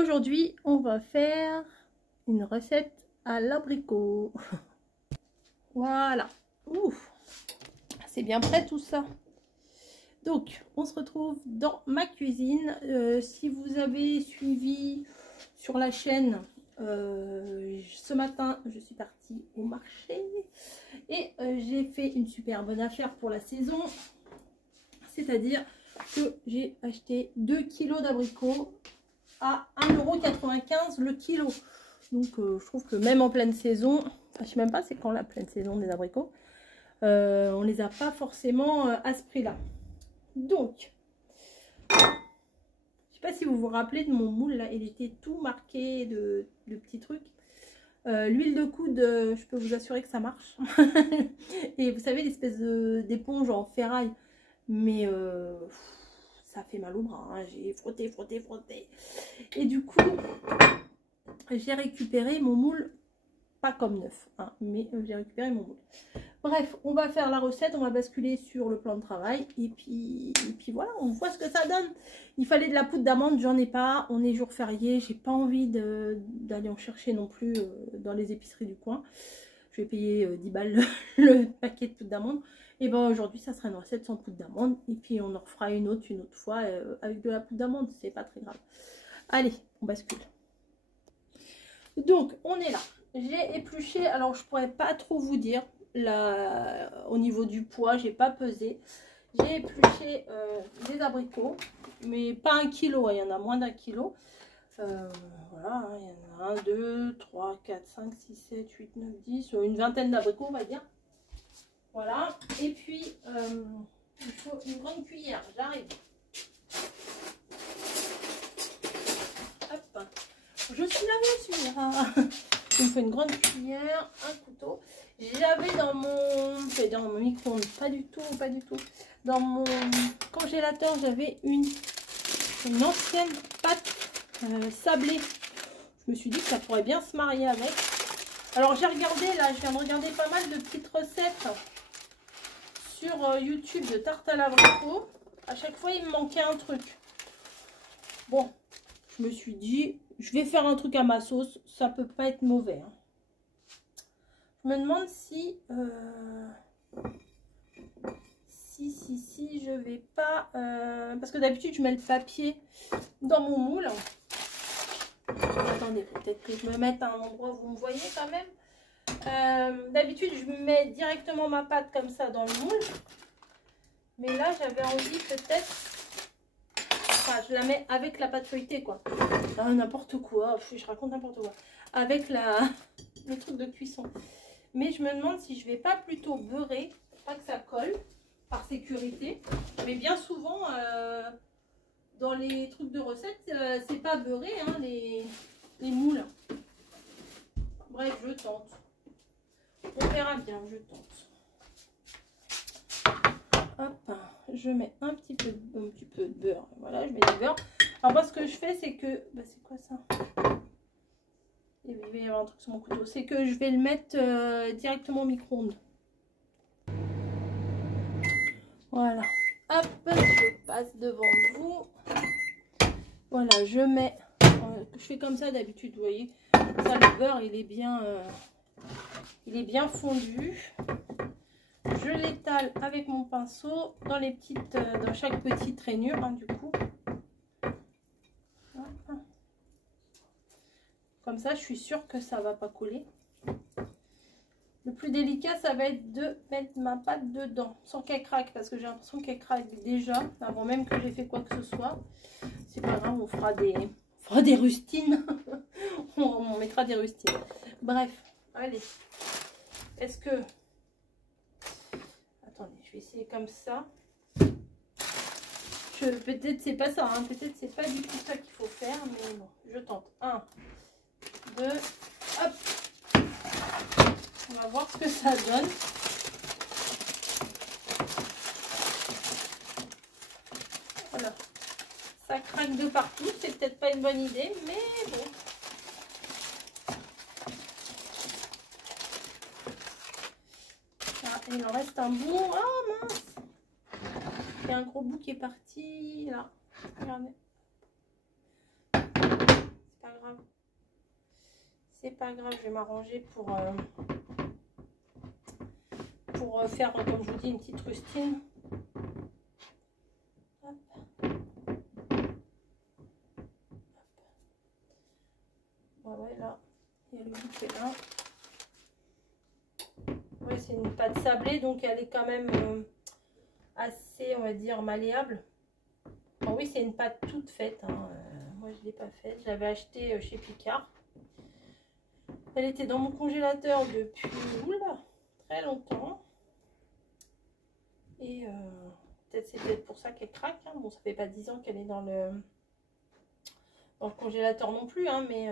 Aujourd'hui, on va faire une recette à l'abricot. Voilà. Ouf, c'est bien prêt tout ça. Donc, on se retrouve dans ma cuisine. Si vous avez suivi sur la chaîne, ce matin, je suis partie au marché et j'ai fait une super bonne affaire pour la saison. C'est-à-dire que j'ai acheté 2 kilos d'abricots à 1,95 € le kilo. Donc je trouve que même en pleine saison, je sais même pas c'est quand la pleine saison des abricots, on les a pas forcément à ce prix là. Donc je sais pas si vous vous rappelez de mon moule là, il était tout marqué de petits trucs. L'huile de coude, je peux vous assurer que ça marche. Et vous savez l'espèce d'éponge en ferraille, mais ça fait mal au bras, hein. J'ai frotté. Et du coup, j'ai récupéré mon moule, pas comme neuf, hein, mais j'ai récupéré mon moule. Bref, on va faire la recette, on va basculer sur le plan de travail. Et puis voilà, on voit ce que ça donne. Il fallait de la poudre d'amande, j'en ai pas. On est jour férié, j'ai pas envie d'aller en chercher non plus dans les épiceries du coin. Je vais payer 10 balles le paquet de poudre d'amande. Et ben aujourd'hui ça sera une recette sans poudre d'amande. Et puis on en refera une autre fois avec de la poudre d'amande. C'est pas très grave. Allez, on bascule. Donc on est là. J'ai épluché. Alors je pourrais pas trop vous dire là, au niveau du poids. J'ai pas pesé. J'ai épluché des abricots. Mais pas 1 kilo. Il y en a moins d'1 kilo. Voilà, il y en a 1, 2, 3, 4, 5, 6, 7, 8, 9, 10, une vingtaine d'abricots on va dire. Voilà, et puis il faut une grande cuillère, j'arrive. Hop, je suis lavée celui-là. Il me faut une grande cuillère, un couteau. J'avais dans mon micro-ondes, pas du tout. Dans mon congélateur, j'avais une ancienne pâte sablée. Je me suis dit que ça pourrait bien se marier avec. Alors j'ai regardé là, je viens de regarder pas mal de petites recettes sur YouTube de tarte à l'abricot. À chaque fois il me manquait un truc. Bon, je me suis dit, je vais faire un truc à ma sauce, ça peut pas être mauvais, hein. Je me demande si je vais pas parce que d'habitude je mets le papier dans mon moule. Attendez, peut-être que je me mette à un endroit où vous me voyez quand même. D'habitude, je mets directement ma pâte comme ça dans le moule. Mais là, j'avais envie peut-être... Enfin, je la mets avec la pâte feuilletée, quoi. Ah, n'importe quoi. Je raconte n'importe quoi. Avec le truc de cuisson. Mais je me demande si je vais pas plutôt beurrer, pas que ça colle, par sécurité. Mais bien souvent... dans les trucs de recettes, c'est pas beurré, hein, les moules. Bref, je tente. On verra bien, je tente. Hop, je mets un petit peu de beurre. Voilà, je mets du beurre. Alors moi, ce que je fais, c'est que... Bah, c'est quoi ça? Il va y avoir un truc sur mon couteau. C'est que je vais le mettre directement au micro-ondes. Voilà. Hop, je passe devant vous. Voilà, je mets, je fais comme ça d'habitude, vous voyez, ça le beurre il est bien fondu. Je l'étale avec mon pinceau dans dans chaque petite rainure, hein, du coup. Hop. Comme ça, je suis sûre que ça va pas coller. Le plus délicat, ça va être de mettre ma pâte dedans, sans qu'elle craque, parce que j'ai l'impression qu'elle craque déjà, avant même que j'ai fait quoi que ce soit. C'est pas grave, on fera des rustines. on mettra des rustines. Bref, allez. Est-ce que... Attendez, je vais essayer comme ça. Peut-être c'est pas ça, hein. Peut-être c'est pas du tout ça qu'il faut faire, mais bon, je tente. 1, 2, hop. On va voir ce que ça donne. Voilà. Ça craque de partout. C'est peut-être pas une bonne idée, mais bon. Ah, il en reste un bout. Oh mince! Il y a un gros bout qui est parti là. Regardez. C'est grave. C'est pas grave, je vais m'arranger pour faire, comme je vous dis, une petite rustine. Hop. Ouais, là, il y a le bout qui est là. Oui, c'est une pâte sablée, donc elle est quand même assez, on va dire, malléable. Alors oui, c'est une pâte toute faite. Hein. Moi, je ne l'ai pas faite. Je l'avais achetée chez Picard. Elle était dans mon congélateur depuis très longtemps. Et c'est peut-être pour ça qu'elle craque. Hein. Bon, ça fait pas 10 ans qu'elle est dans le congélateur non plus, hein, mais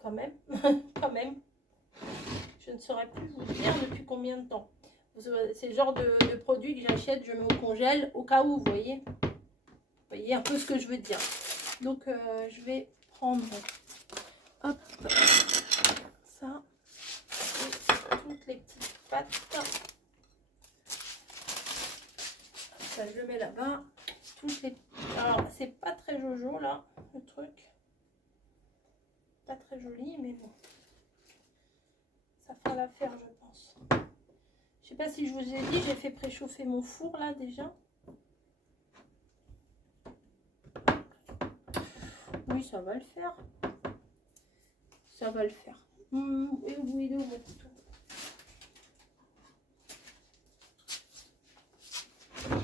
quand même, quand même. Je ne saurais plus vous dire depuis combien de temps. C'est le genre de produit que j'achète, je mets au congèle au cas où, vous voyez. Vous voyez un peu ce que je veux dire. Donc, je vais prendre, hop, ça, et toutes les petites pâtes. Ça, je le mets là-bas. Toutes les... Alors, c'est pas très jojo, là, le truc. Pas très joli, mais bon. Ça fera l'affaire, je pense. Je sais pas si je vous ai dit, j'ai fait préchauffer mon four, là, déjà. Oui, ça va le faire. Ça va le faire. Et oui, il est où mon couteau?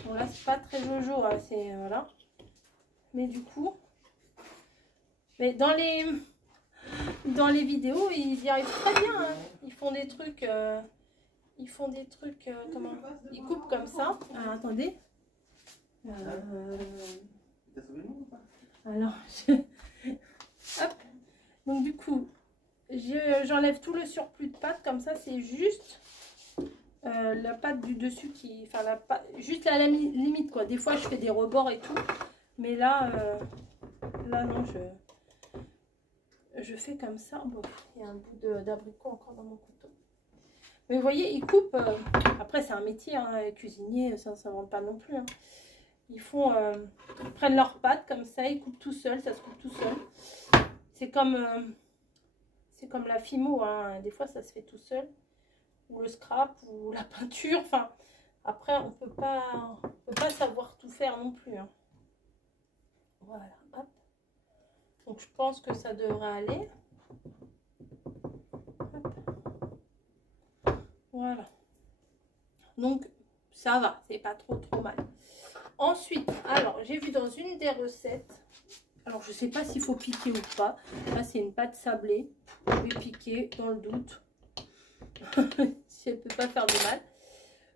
Bon, là, c'est pas très jojo, hein, c'est... voilà. Mais du coup... Mais dans les vidéos, ils y arrivent très bien. Hein. Ils font des trucs... comment? Ils coupent comme ça. Alors, attendez. Alors, hop. Donc, du coup, j'enlève tout le surplus de pâte. Comme ça, c'est juste la pâte du dessus qui... Enfin, la pâte, juste à la limite, quoi. Des fois, je fais des rebords et tout. Mais là, non, je fais comme ça. Bon, il y a un bout d'abricot encore dans mon couteau. Mais vous voyez, ils coupent. Après, c'est un métier, hein, cuisinier, ça ne s'invente pas non plus. Hein. Ils font, ils prennent leurs pâtes comme ça, ils coupent tout seul, ça se coupe tout seul. C'est comme la fimo, hein. Des fois ça se fait tout seul. Ou le scrap, ou la peinture. Enfin, après, on peut pas savoir tout faire non plus. Hein. Voilà, hop. Donc je pense que ça devrait aller. Hop. Voilà. Donc ça va, c'est pas trop mal. Ensuite, alors j'ai vu dans une des recettes, alors je sais pas s'il faut piquer ou pas. Là c'est une pâte sablée. Je vais piquer dans le doute. Si elle peut pas faire de mal.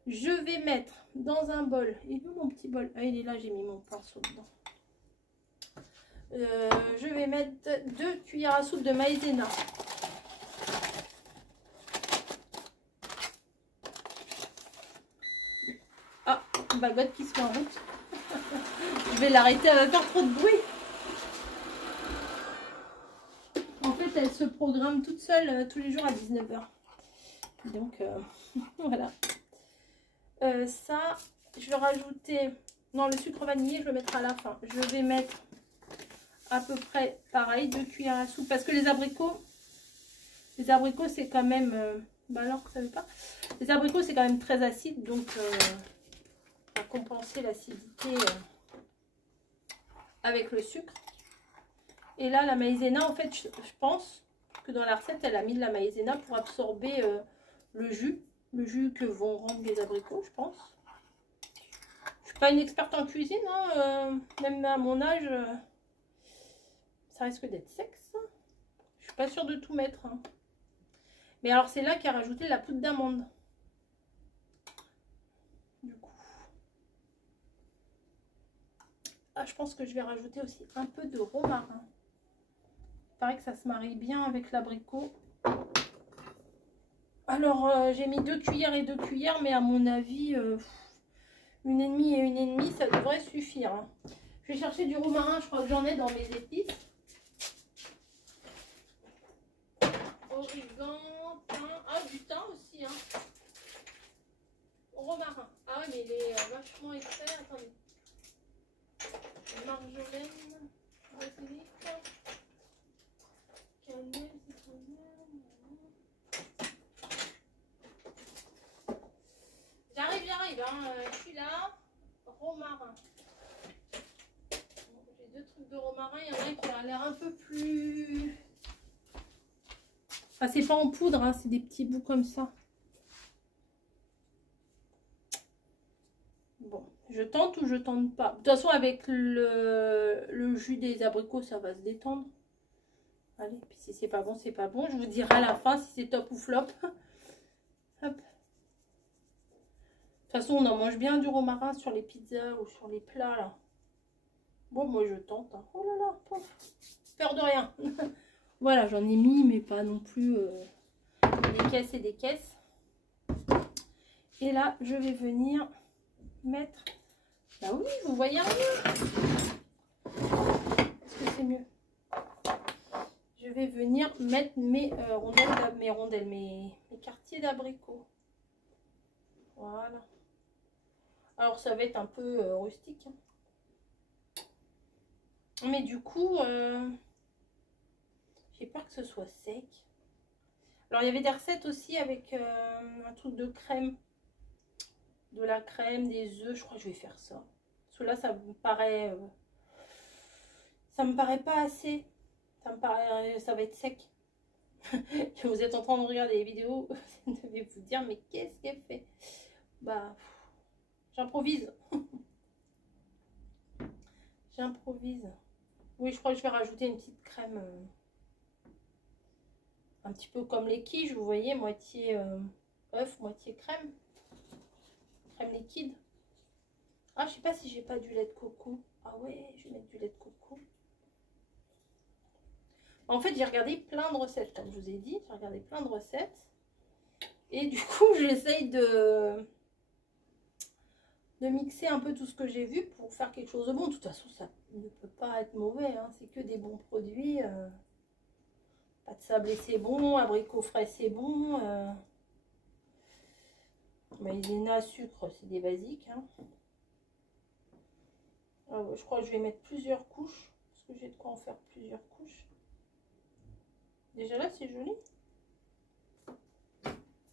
Je vais mettre dans un bol. Il est où mon petit bol? Ah, il est là, j'ai mis mon pinceau dedans. Je vais mettre 2 cuillères à soupe de maïzena. Ah, une baguette qui se met en route. Je vais l'arrêter, elle va faire trop de bruit. En fait, elle se programme toute seule tous les jours à 19 h. Donc, voilà. Ça, je vais rajouter... Non, le sucre vanillé, je le mettrai à la fin. Je vais mettre à peu près pareil, 2 cuillères à soupe. Parce que les abricots c'est quand même... bah alors, vous savez pas. Les abricots, c'est quand même très acide. Donc, on va compenser l'acidité avec le sucre. Et là, la maïzena, en fait, je pense que dans la recette, elle a mis de la maïzena pour absorber le jus que vont rendre les abricots, je pense. Je suis pas une experte en cuisine, hein, même à mon âge, ça risque d'être sec, ça. Je suis pas sûre de tout mettre. Hein. Mais alors, c'est là qu'il a rajouté la poudre d'amande. Du coup. Ah, je pense que je vais rajouter aussi un peu de romarin. Il paraît que ça se marie bien avec l'abricot. Alors, j'ai mis 2 cuillères et 2 cuillères, mais à mon avis, 1,5 et 1,5, ça devrait suffire. Hein. Je vais chercher du romarin, je crois que j'en ai dans mes épices. Origan, thym, ah, du thym aussi. Hein. Romarin. Ah ouais, mais il est vachement extrait. Attendez. Marjolaine. J'arrive, hein. Je suis là. Romarin. J'ai deux trucs de romarin. Il y en a un qui a l'air un peu plus... Enfin, c'est pas en poudre, hein, c'est des petits bouts comme ça. Bon, je tente ou je tente pas. De toute façon, avec le jus des abricots, ça va se détendre. Allez, puis si c'est pas bon, c'est pas bon. Je vous dirai à la fin si c'est top ou flop. Hop. De toute façon, on en mange bien du romarin sur les pizzas ou sur les plats, là. Bon, moi, je tente. Hein. Oh là là, pof. Peur de rien. Voilà, j'en ai mis, mais pas non plus des caisses et des caisses. Et là, je vais venir mettre... Bah oui, vous voyez mieux. Est-ce que c'est mieux? Je vais venir mettre mes mes quartiers d'abricots. Voilà. Alors, ça va être un peu rustique. Hein. Mais du coup, j'ai peur que ce soit sec. Alors, il y avait des recettes aussi avec un truc de crème. De la crème, des œufs. Je crois que je vais faire ça. Parce que là, ça me paraît pas assez. Ça me paraît, ça va être sec. Vous êtes en train de regarder les vidéos, vous devez vous dire, mais qu'est-ce qu'elle fait? Bah, j'improvise. J'improvise. Oui, je crois que je vais rajouter une petite crème. Un petit peu comme les quiches, vous voyez, moitié œuf, moitié crème. Crème liquide. Ah, je sais pas si j'ai pas du lait de coco. Ah ouais, je vais mettre du lait de coco. En fait, j'ai regardé plein de recettes, comme je vous ai dit. J'ai regardé plein de recettes. Et du coup, j'essaye de mixer un peu tout ce que j'ai vu pour faire quelque chose de bon. De toute façon, ça ne peut pas être mauvais. Hein. C'est que des bons produits. Pâte sablée, c'est bon. Abricot frais, c'est bon. Maïzena, sucre, c'est des basiques. Hein. Je crois que je vais mettre plusieurs couches. Parce que j'ai de quoi en faire plusieurs couches. Déjà là, c'est joli.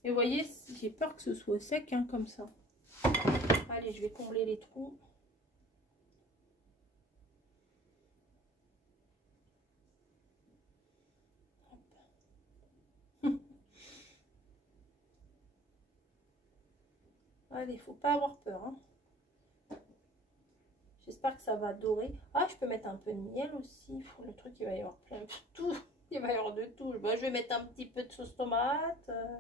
Et vous voyez, j'ai peur que ce soit sec, hein, comme ça. Allez, je vais combler les trous. Allez, faut pas avoir peur. Hein. J'espère que ça va dorer. Ah, je peux mettre un peu de miel aussi. Le truc, il va y avoir plein de tout. Il va y avoir de tout. Bah, je vais mettre un petit peu de sauce tomate. Un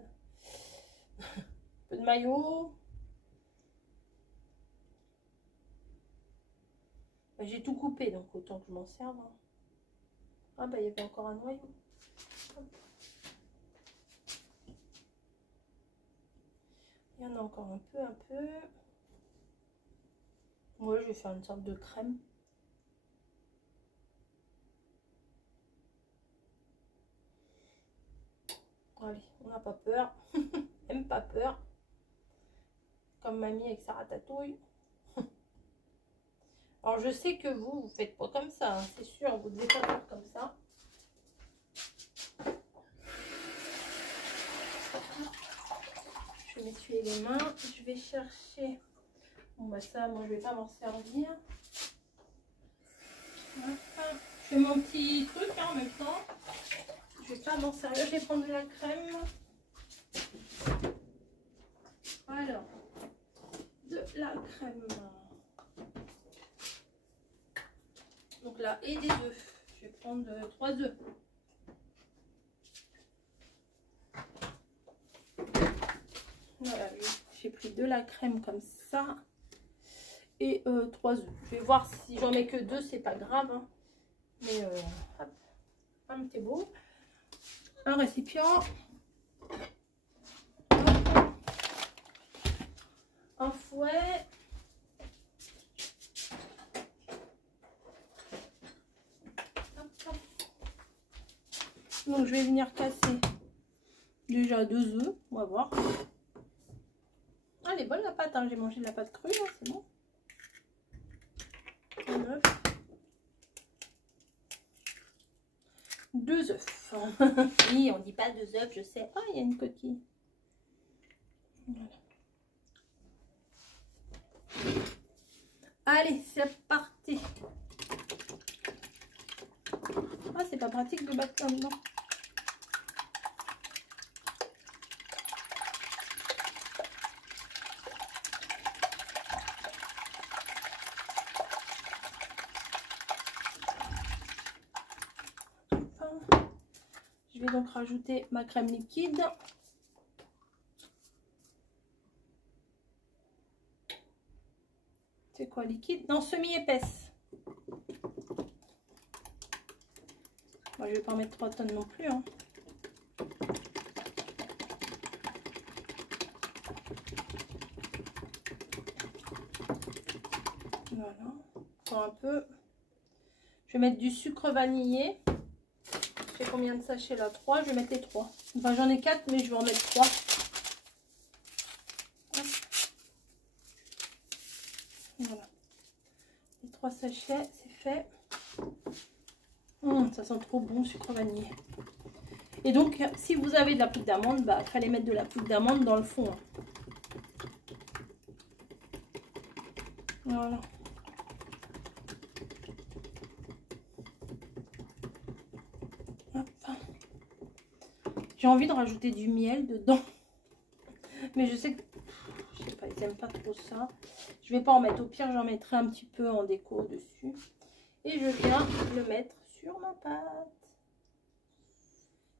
peu de mayo. Bah, j'ai tout coupé, donc autant que je m'en serve. Hein. Ah, bah, il y avait encore un noyau. Hop. Il y en a encore un peu, un peu. Moi, je vais faire une sorte de crème. Allez, on n'a pas peur. Même pas peur. Comme mamie avec sa ratatouille. Alors, je sais que vous faites pas comme ça. Hein, c'est sûr, vous ne devez pas faire comme ça. Je vais m'essuyer les mains. Je vais chercher... Bon, bah ça, moi, je vais pas m'en servir. Enfin, je fais mon petit truc hein, en même temps. Je vais pas m'en servir. Je vais prendre de la crème. Alors, de la crème. Donc là, et des œufs. Je vais prendre 3 œufs. Voilà, j'ai pris de la crème comme ça. Et 3 œufs. Je vais voir si j'en mets que 2, c'est pas grave. Hein. Mais hop, un petit beau. Un récipient. Un fouet. Donc je vais venir casser déjà 2 œufs, on va voir. Ah, elle est bonne la pâte, hein. J'ai mangé de la pâte crue, c'est bon. Un œuf. 2 œufs. Oui, on dit pas 2 œufs, je sais. Ah, il y a une coquille. Voilà. Allez, c'est parti. Ah, c'est pas pratique de battre là-dedans. Je vais donc rajouter ma crème liquide. C'est quoi, liquide? Non, semi-épaisse. Bon, je vais pas mettre 3 tonnes non plus. Hein. Voilà. Encore un peu. Je vais mettre du sucre vanillé. Je sais combien de sachets là? 3. Je vais mettre les 3. Enfin, j'en ai 4, mais je vais en mettre 3. Voilà. Les 3 sachets, c'est fait. Ça sent trop bon, sucre vanillé. Et donc, si vous avez de la poudre d'amande, bah, fallait mettre de la poudre d'amande dans le fond. Hein. Voilà. J'ai envie de rajouter du miel dedans. Mais je sais que... Je sais pas, ils n'aiment pas trop ça. Je vais pas en mettre. Au pire, j'en mettrai un petit peu en déco dessus. Et je viens le mettre sur ma pâte.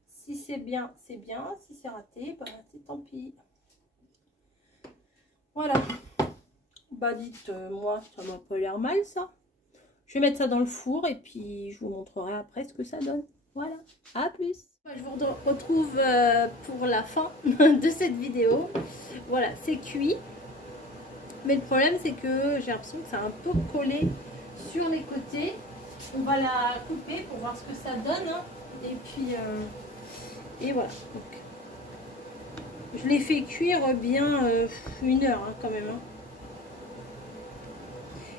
Si c'est bien, c'est bien. Si c'est raté, bah, c'est tant pis. Voilà. Bah dites-moi, ça m'a pas l'air mal ça. Je vais mettre ça dans le four et puis je vous montrerai après ce que ça donne. Voilà, à plus. Je vous retrouve pour la fin de cette vidéo. Voilà, c'est cuit. Mais le problème c'est que j'ai l'impression que ça a un peu collé sur les côtés. On va la couper pour voir ce que ça donne. Hein. Et puis, et voilà. Donc, je l'ai fait cuire bien 1 heure hein, quand même. Hein.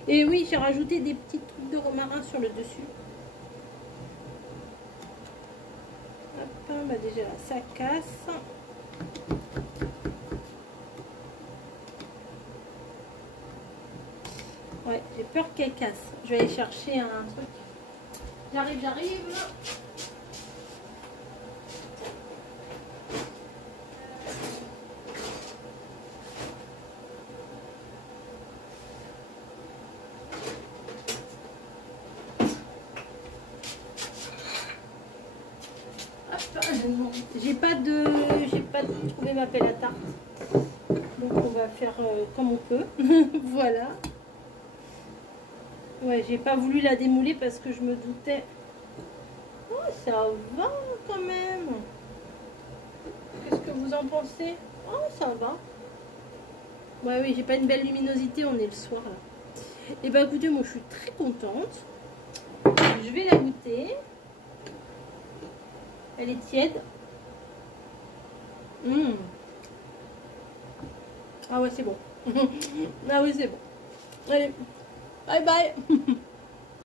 Et oui, j'ai rajouté des petits trucs de romarin sur le dessus. Hop, bah déjà là, ça casse. Ouais, j'ai peur qu'elle casse. Je vais aller chercher un truc. J'arrive. J'ai pas trouvé ma pelle à tarte. Donc on va faire comme on peut. Voilà. Ouais, j'ai pas voulu la démouler parce que je me doutais. Oh, ça va quand même. Qu'est-ce que vous en pensez? Oh, ça va. Ouais, oui, j'ai pas une belle luminosité, on est le soir là. Et bah écoutez, moi je suis très contente. Je vais la goûter. Elle est tiède. Ah ouais, c'est bon. Ah oui, c'est bon. Allez, bye bye.